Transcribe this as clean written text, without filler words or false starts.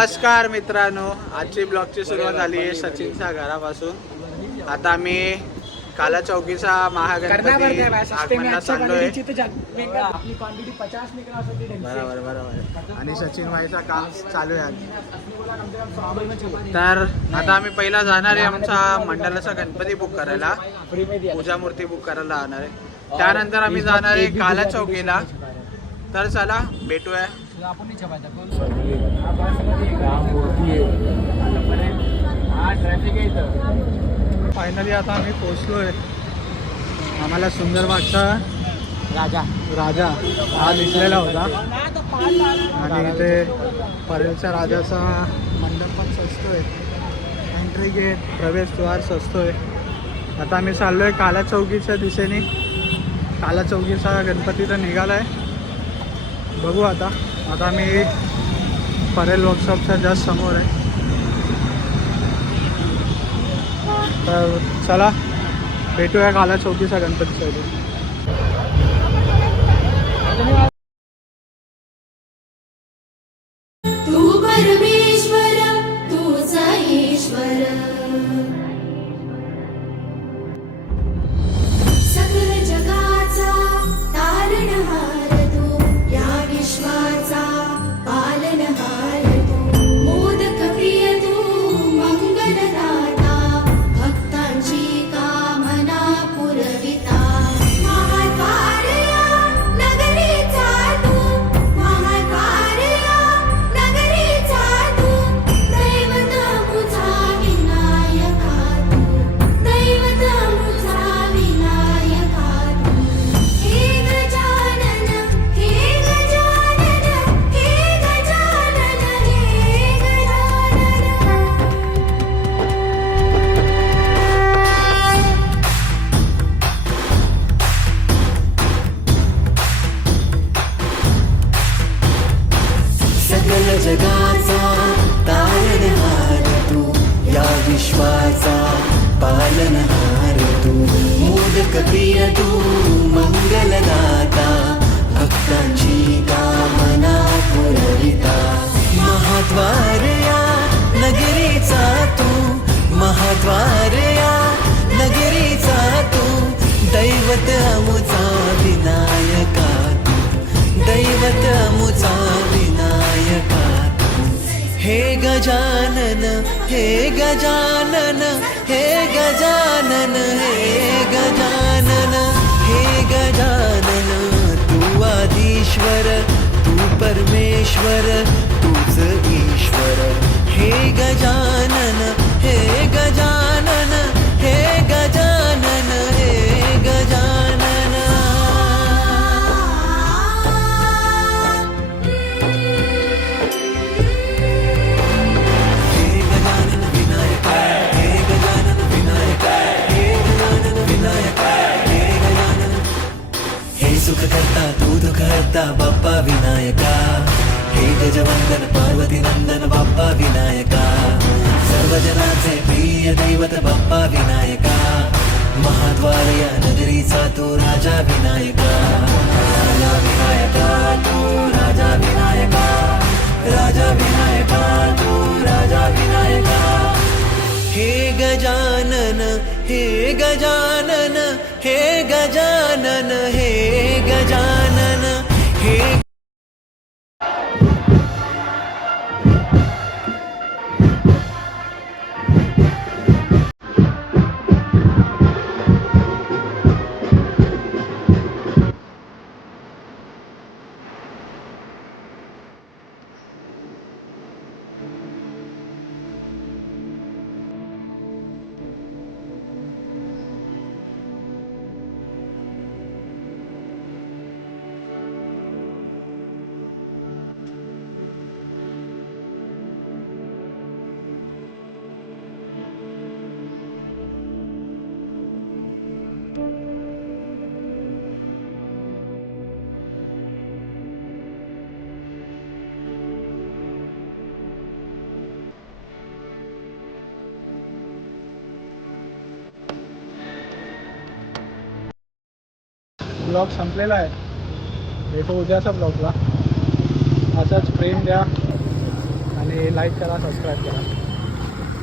नमस्कार मित्रांनो, आजची ब्लॉगची सुरुवात झाली आहे सचिनच्या घरापासून. आता आम्ही काला चौकीचा महागणपती आगमनाला चाललोय. बरोबर आणि सचिन भाईचा काम चालू आहे. तर आता आम्ही पहिला जाणार आहे आमचा मंडळाचा गणपती बुक करायला, पूजा मूर्ती बुक करायला जाणार आहे. त्यानंतर आम्ही जाणार आहे काला चौकीला. तर चला भेटूया. फायनली आता आम्ही पोहोचलोय. आम्हाला सुंदरबागचा राजा हा दिसलेला होता आणि इथे परेलच्या राजाचा मंडप पण सजतोय. एंट्री गेट प्रवेशद्वार सजतोय. आता आम्ही चाललोय काला चौकीच्या दिशेने. काला चौकीचा गणपती तर निघालाय. बघू आता आम्ही परेल वर्कशॉपच्या जस्ट समोर आहे. तर चला भेटूया काला चौकीचा गणपतीच्या इथे. तू परमेश्वर तूचा ईश्वर, सकल जगाचा तारणहार तू, या विश्वाचा पालनहार तू, मोदक प्रिय तू, मंगलदाता, भक्तांची कामना पुरविता, महाद्वारया नगरीचा तू, महाद्वारया नगरीचा तू, दैवत मुझा विनायका तू, दैवत मुझा विनायका तू. हे गजानन हे गजानन हे गजानन हे गजानन. सकल जगाचा तारणहार तू, या विश्वाचा पालनहार तू, मोदक प्रिय तू, मंगलदाता, भक्तांची कामना पुरविता, महाद्वारया नगरीचा तू, महाद्वारया नगरीचा तू, दैवत अमुचा विनायका तू, दैवत अमुचा विनायका तू. हे गजानन हे गजानन हे गजानन हे गजानन हे गजानन. तू आदिश्वर तू परमेश्वर तूच ईश्वर. हे गजानन हे गजानन हे गजानन हे गजानन. हे गजानन विनायका हे गजानन विनायका हे गजानन विनायका हे गजानन. हे सुख करता तू दुःख हरता बाप्पा विनायका. हे गजवंदन पार्वती नंदन बाप्पा विनायका. सर्व जनाचे प्रिय दैवत बाप्पा विनायका. महाद्वारया नगरीचा तू राजा विनायका. राजा विनायका तू राजा विनायका. राजा विनायका तू राजा विनायका. हे गजानन हे गजानन हे गजानन हे गजानन हे. ब्लॉग संपलेला आहे. भेटू उद्याचा ब्लॉगला. असंच प्रेम द्या आणि आणि लाईक करा, सबस्क्राईब करा.